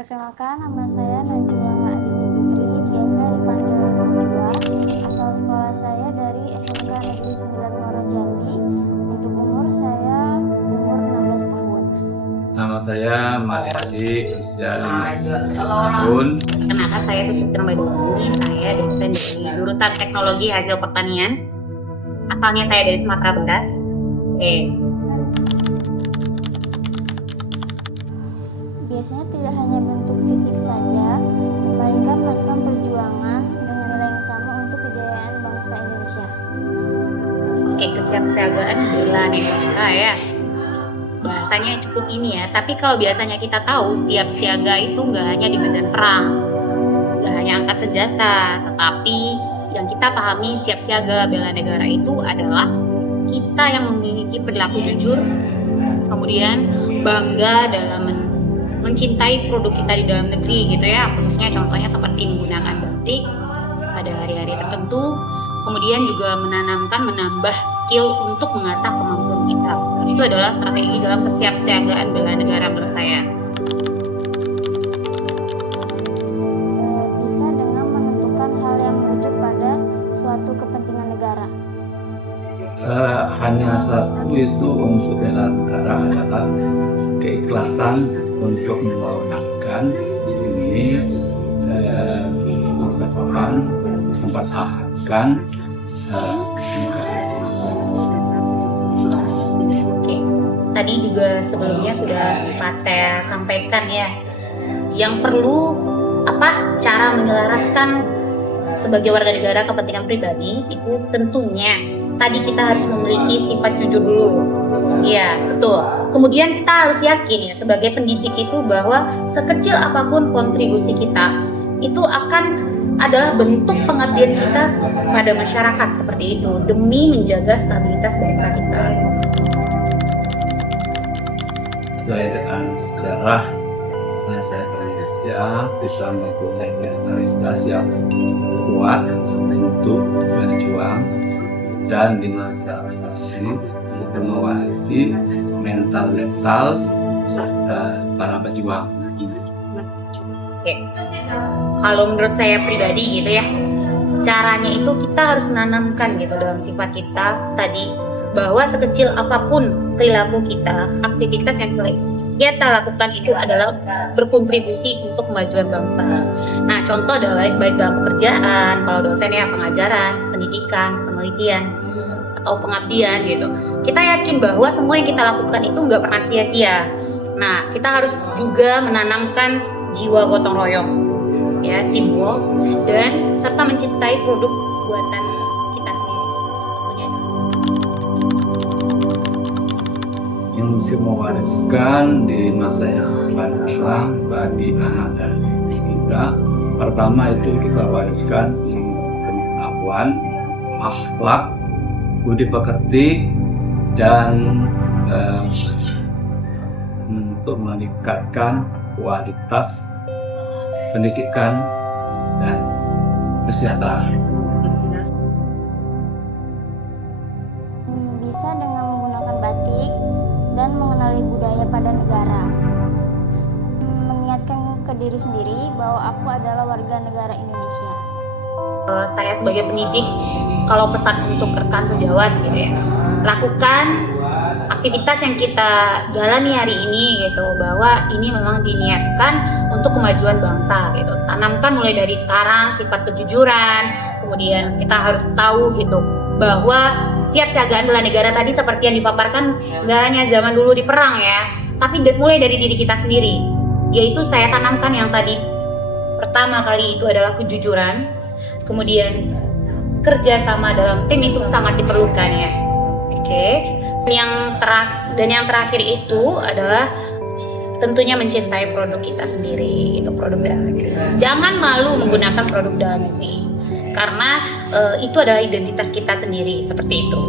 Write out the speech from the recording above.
Perkenalkan, nama saya Najwa Adini Putri, biasa dipanggil Najwa. Asal sekolah saya dari SMK Negeri 9 Muaro Jambi. Untuk umur saya umur 16 tahun. Nama saya Mariadi, usia 5 tahun. Perkenalkan, saya Sucipta Mbaduni, saya dosen dari jurusan Teknologi Hasil Pertanian. Asalnya saya dari Sumatera Barat. Biasanya tidak hanya bentuk fisik saja, melainkan melakukan perjuangan dengan nilai yang sama untuk kejayaan bangsa Indonesia. Kesiapsiagaan bela negara ya. Bahasanya cukup ini ya, tapi kalau biasanya kita tahu siap siaga itu nggak hanya di medan perang, nggak hanya angkat senjata, tetapi yang kita pahami siap siaga bela negara itu adalah kita yang memiliki perilaku jujur, kemudian bangga dalam mencintai produk kita di dalam negeri gitu ya, khususnya contohnya seperti menggunakan batik pada hari-hari tertentu, kemudian juga menambah skill untuk mengasah kemampuan kita. Dan itu adalah strategi dalam kesiapsiagaan bela negara menurut saya. Bisa dengan menentukan hal yang merujuk pada suatu kepentingan negara. Hanya satu itu untuk bela negara adalah keikhlasan untuk memenangkan ini masa depan, mempertahankan Tadi juga sebelumnya sudah sempat saya sampaikan ya, yang perlu cara menyelaraskan sebagai warga negara kepentingan pribadi itu tentunya tadi kita harus memiliki sifat jujur dulu. Iya, betul. Kemudian kita harus yakin ya sebagai pendidik itu bahwa sekecil apapun kontribusi kita itu akan adalah bentuk pengabdian kita pada masyarakat seperti itu demi menjaga stabilitas bangsa kita. sesuai dengan sejarah bangsa Indonesia kita mempunyai mentalitas yang kuat untuk berjuang, dan di masa ini kita mewarisi mental para pejuang. Kalau menurut saya pribadi gitu ya, caranya itu kita harus menanamkan gitu dalam sifat kita tadi bahwa sekecil apapun perilaku kita, aktivitas yang kita lakukan itu adalah berkontribusi untuk kemajuan bangsa. Nah, contoh adalah baik dalam pekerjaan, kalau dosen ya pengajaran, pendidikan, penelitian, atau pengabdian gitu. Kita yakin bahwa semua yang kita lakukan itu nggak pernah sia-sia. Nah, kita harus juga menanamkan jiwa gotong royong, ya, teamwork, dan serta mencintai produk buatan kita sendiri. Tentunya Yang mesti mewariskan di masa yang akan datang bagi anak dan kita, pertama itu kita wariskan pengetahuan, akhlak, budi pekerti, dan untuk meningkatkan kualitas pendidikan dan kesejahteraan. Bisa dengan menggunakan batik dan mengenali budaya pada negara. Mengingatkan ke diri sendiri bahwa aku adalah warga negara Indonesia. saya sebagai pendidik, kalau pesan untuk rekan sejawat gitu ya, lakukan aktivitas yang kita jalani hari ini gitu, bahwa ini memang diniatkan untuk kemajuan bangsa gitu. Tanamkan mulai dari sekarang sifat kejujuran, kemudian kita harus tahu gitu bahwa siapsiagaan bela negara tadi seperti yang dipaparkan nggak hanya zaman dulu di perang ya, tapi mulai dari diri kita sendiri, yaitu saya tanamkan yang tadi pertama kali itu adalah kejujuran, kemudian kerjasama dalam tim itu sangat diperlukan ya. Yang terakhir itu adalah tentunya mencintai produk kita sendiri, itu produk dalam negeri. Jangan malu menggunakan produk dalam negeri, karena itu adalah identitas kita sendiri, seperti itu.